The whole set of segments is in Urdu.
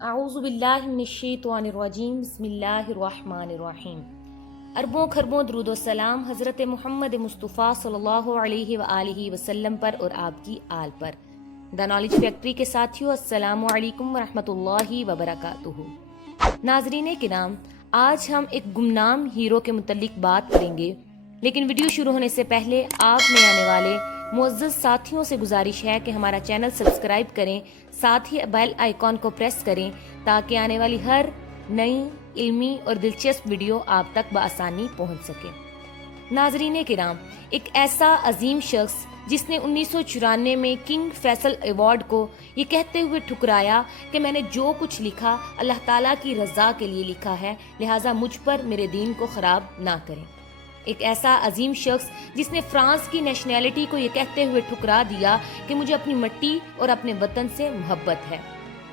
اعوذ باللہ من الشیطان الرجیم بسم اللہ الرحمن الرحیم۔ اربوں خربوں درود و سلام حضرت محمد مصطفیٰ صلی اللہ علیہ وآلہ وسلم پر اور آپ کی آل پر۔ دا نالج فیکٹری کے ساتھیوں، السلام علیکم ورحمۃ اللہ وبرکاتہ۔ ناظرین کرام، آج ہم ایک گمنام ہیرو کے متعلق بات کریں گے، لیکن ویڈیو شروع ہونے سے پہلے آپ میں آنے والے معزز ساتھیوں سے گزارش ہے کہ ہمارا چینل سبسکرائب کریں، ساتھ ہی بیل آئیکن کو پریس کریں تاکہ آنے والی ہر نئی علمی اور دلچسپ ویڈیو آپ تک بآسانی پہنچ سکے۔ ناظرین کرام، ایک ایسا عظیم شخص جس نے 1994 میں کنگ فیصل ایوارڈ کو یہ کہتے ہوئے ٹھکرایا کہ میں نے جو کچھ لکھا اللہ تعالیٰ کی رضا کے لیے لکھا ہے، لہٰذا مجھ پر میرے دین کو خراب نہ کریں۔ ایک ایسا عظیم شخص جس نے فرانس کی نیشنلٹی کو یہ کہتے ہوئے ٹھکرا دیا کہ مجھے اپنی مٹی اور اپنے وطن سے محبت ہے۔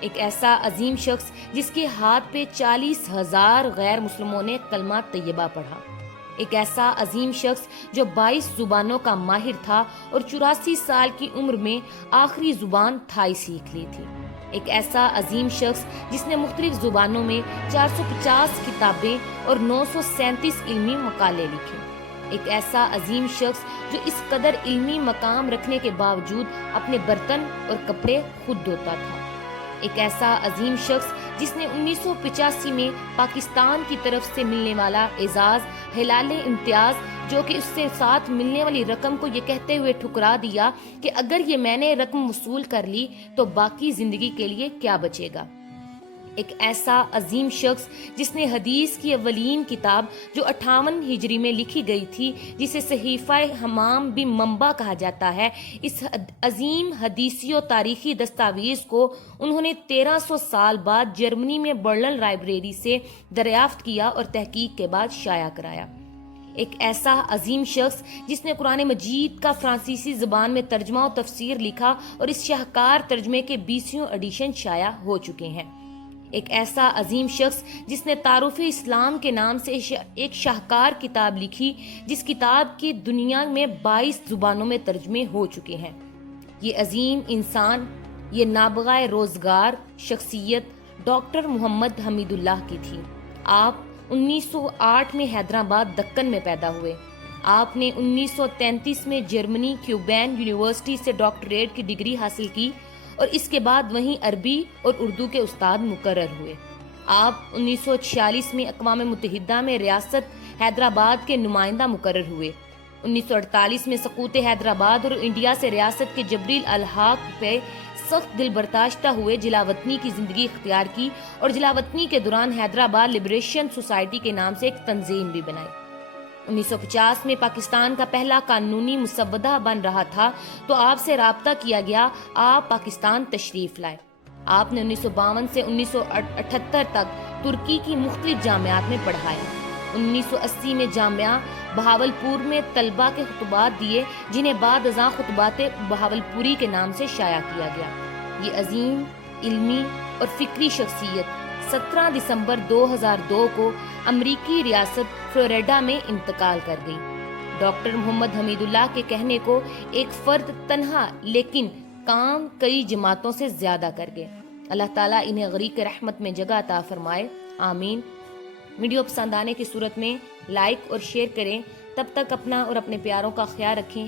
ایک ایسا عظیم شخص جس کے ہاتھ پہ 40,000 غیر مسلموں نے کلمہ طیبہ پڑھا۔ ایک ایسا عظیم شخص جو 22 زبانوں کا ماہر تھا اور 84 سال کی عمر میں آخری زبان تھائی سیکھ لی تھی۔ ایک ایسا عظیم شخص جس نے مختلف زبانوں میں 450 کتابیں اور 937 علمی مقالے لکھے۔ ایک ایسا عظیم شخص جو اس قدر علمی مقام رکھنے کے باوجود اپنے برتن اور کپڑے خود دھوتا تھا۔ ایک ایسا عظیم شخص جس نے 1985 میں پاکستان کی طرف سے ملنے والا اعزاز ہلال امتیاز، جو کہ اس سے ساتھ ملنے والی رقم کو یہ کہتے ہوئے ٹھکرا دیا کہ اگر یہ میں نے رقم وصول کر لی تو باقی زندگی کے لیے کیا بچے گا۔ ایک ایسا عظیم شخص جس نے حدیث کی اولین کتاب جو 58 ہجری میں لکھی گئی تھی، جسے صحیفہ حمام بن منبع کہا جاتا ہے، اس عظیم حدیثی و تاریخی دستاویز کو انہوں نے 1300 سال بعد جرمنی میں برلن لائبریری سے دریافت کیا اور تحقیق کے بعد شائع کرایا۔ ایک ایسا عظیم شخص جس نے قرآن مجید کا فرانسیسی زبان میں ترجمہ و تفسیر لکھا اور اس شاہکار ترجمے کے 20 ایڈیشن شائع ہو چکے ہیں۔ ایک ایسا عظیم شخص جس نے تعارف اسلام کے نام سے ایک شاہکار کتاب لکھی، جس کتاب کی دنیا میں 22 زبانوں میں ترجمے ہو چکے ہیں۔ یہ عظیم انسان، یہ نابغہ روزگار شخصیت ڈاکٹر محمد حمید اللہ کی تھی۔ آپ 1908 میں حیدرآباد دکن میں پیدا ہوئے۔ آپ نے 1933 میں جرمنی کیوبین یونیورسٹی سے ڈاکٹریٹ کی ڈگری حاصل کی اور اس کے بعد وہیں عربی اور اردو کے استاد مقرر ہوئے۔ آپ 1946 میں اقوام متحدہ میں ریاست حیدرآباد کے نمائندہ مقرر ہوئے۔ 1948 میں سقوط حیدرآباد اور انڈیا سے ریاست کے جبری الحاق پہ سخت دل برداشتہ ہوئے جلاوطنی کی زندگی اختیار کی اور جلاوطنی کے دوران حیدرآباد لبریشن سوسائٹی کے نام سے ایک تنظیم بھی بنائی۔ 1950 میں پاکستان کا پہلا قانونی مسودہ بن رہا تھا تو آپ سے رابطہ کیا گیا، آپ پاکستان تشریف لائے۔ آپ نے 1952 سے 1978 تک ترکی کی مختلف جامعات میں پڑھایا۔ 1980 میں جامعہ بہاولپور میں طلبہ کے خطبات دیے، جنہیں بعد ازاں خطبات بہاولپوری کے نام سے شائع کیا گیا۔ یہ عظیم علمی اور فکری شخصیت 17 دسمبر 2002 کو امریکی ریاست فلوریڈا میں انتقال کر گئی۔ ڈاکٹر محمد حمید اللہ کے کہنے کو ایک فرد تنہا لیکن کام کئی جماعتوں سے زیادہ کر گئے۔ اللہ تعالیٰ انہیں غریق رحمت میں جگہ عطا فرمائے، آمین۔ ویڈیو پسند آنے کی صورت میں لائک اور شیئر کریں۔ تب تک اپنا اور اپنے پیاروں کا خیال رکھیں۔